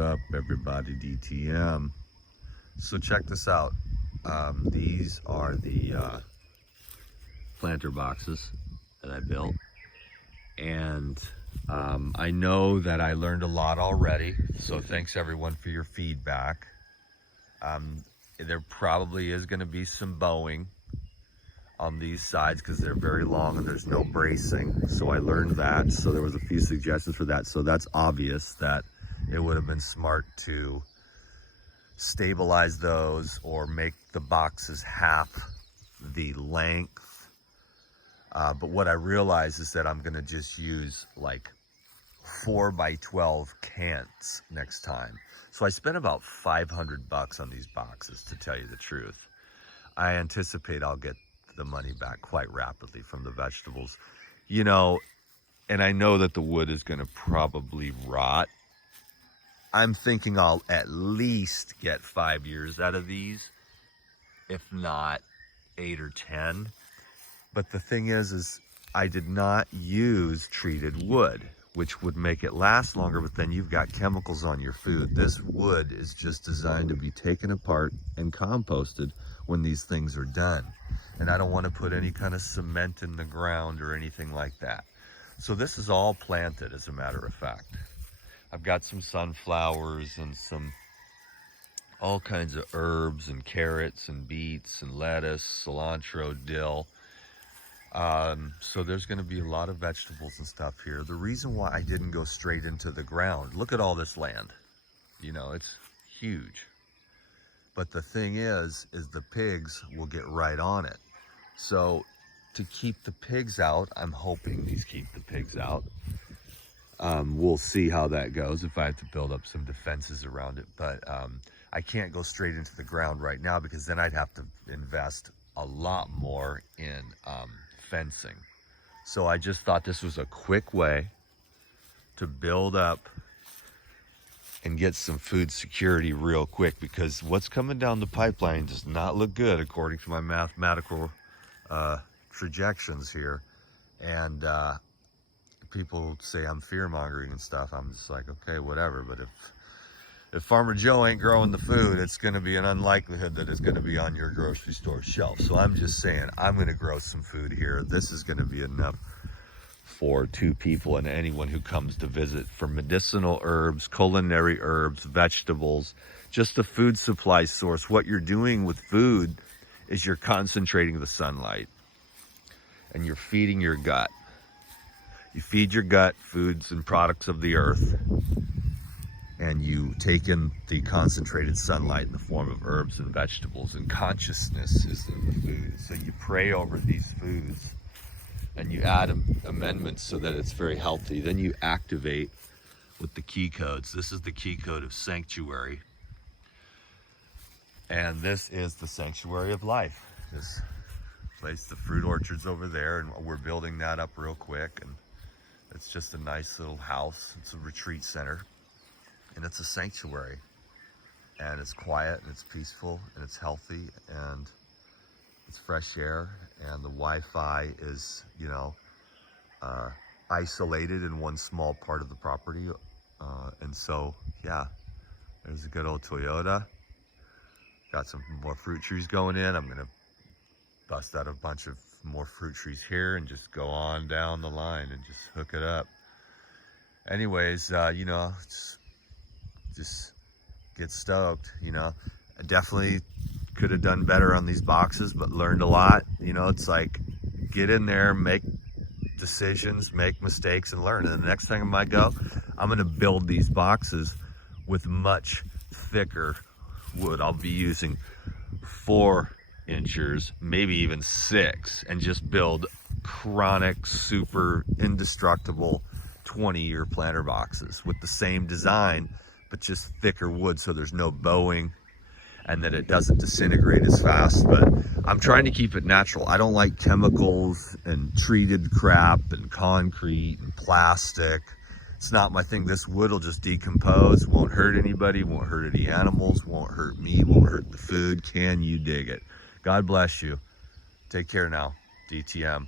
up, everybody? DTM. So check this out. These are the planter boxes that I built, and I know that I learned a lot already, so thanks everyone for your feedback. There probably is going to be some bowing on these sides because they're very long and there's no bracing, so I learned that. So there was a few suggestions for that, so that's obvious that it would have been smart to stabilize those or make the boxes half the length. But what I realized is that I'm gonna just use like 4x12 cants next time. So I spent about $500 on these boxes, to tell you the truth. I anticipate I'll get the money back quite rapidly from the vegetables, you know, and I know that the wood is going to probably rot. I'm thinking I'll at least get 5 years out of these, if not 8 or 10. But the thing is I did not use treated wood, which would make it last longer, but then you've got chemicals on your food. This wood is just designed to be taken apart and composted when these things are done. And I don't want to put any kind of cement in the ground or anything like that. So this is all planted, as a matter of fact. I've got some sunflowers and all kinds of herbs and carrots and beets and lettuce, cilantro, dill. So there's going to be a lot of vegetables and stuff here. The reason why I didn't go straight into the ground, look at all this land. You know, it's huge. But the thing is the pigs will get right on it. So to keep the pigs out, I'm hoping these keep the pigs out. We'll see how that goes, if I have to build up some defenses around it. But I can't go straight into the ground right now because then I'd have to invest a lot more in fencing. So I just thought this was a quick way to build up and get some food security real quick, because what's coming down the pipeline does not look good according to my mathematical projections here. And people say I'm fear-mongering and stuff. I'm just like, okay, whatever. But if Farmer Joe ain't growing the food, it's going to be an unlikelihood that it's going to be on your grocery store shelf. So I'm just saying, I'm going to grow some food here. This is going to be enough for 2 people and anyone who comes to visit, for medicinal herbs, culinary herbs, vegetables, just a food supply source. What you're doing with food is you're concentrating the sunlight and you're feeding your gut. You feed your gut foods and products of the earth, and you take in the concentrated sunlight in the form of herbs and vegetables, and consciousness is in the food. So you pray over these foods and you add amendments so that it's very healthy. Then you activate with the key codes. This is the key code of sanctuary. And this is the sanctuary of life. This place, the fruit orchard's over there, and we're building that up real quick. And it's just a nice little house. It's a retreat center. And it's a sanctuary. And it's quiet, and it's peaceful, and it's healthy, and it's fresh air. And the Wi-Fi is, you know, isolated in one small part of the property. And so, yeah, there's a good old Toyota. Got some more fruit trees going in. I'm gonna bust out a bunch of more fruit trees here and just go on down the line and just hook it up. Anyways, you know, just get stoked, you know. I definitely could have done better on these boxes, but learned a lot. You know, it's like, get in there, make decisions, make mistakes, and learn. And the next time I go, I'm gonna build these boxes with much thicker wood. I'll be using 4 inchers, maybe even 6, and just build chronic, super indestructible 20-year planter boxes with the same design, but just thicker wood, so there's no bowing and that it doesn't disintegrate as fast. But I'm trying to keep it natural. I don't like chemicals and treated crap and concrete and plastic. It's not my thing. This wood will just decompose, won't hurt anybody, won't hurt any animals, won't hurt me, won't hurt the food. Can you dig it? God bless you. Take care now. DTM.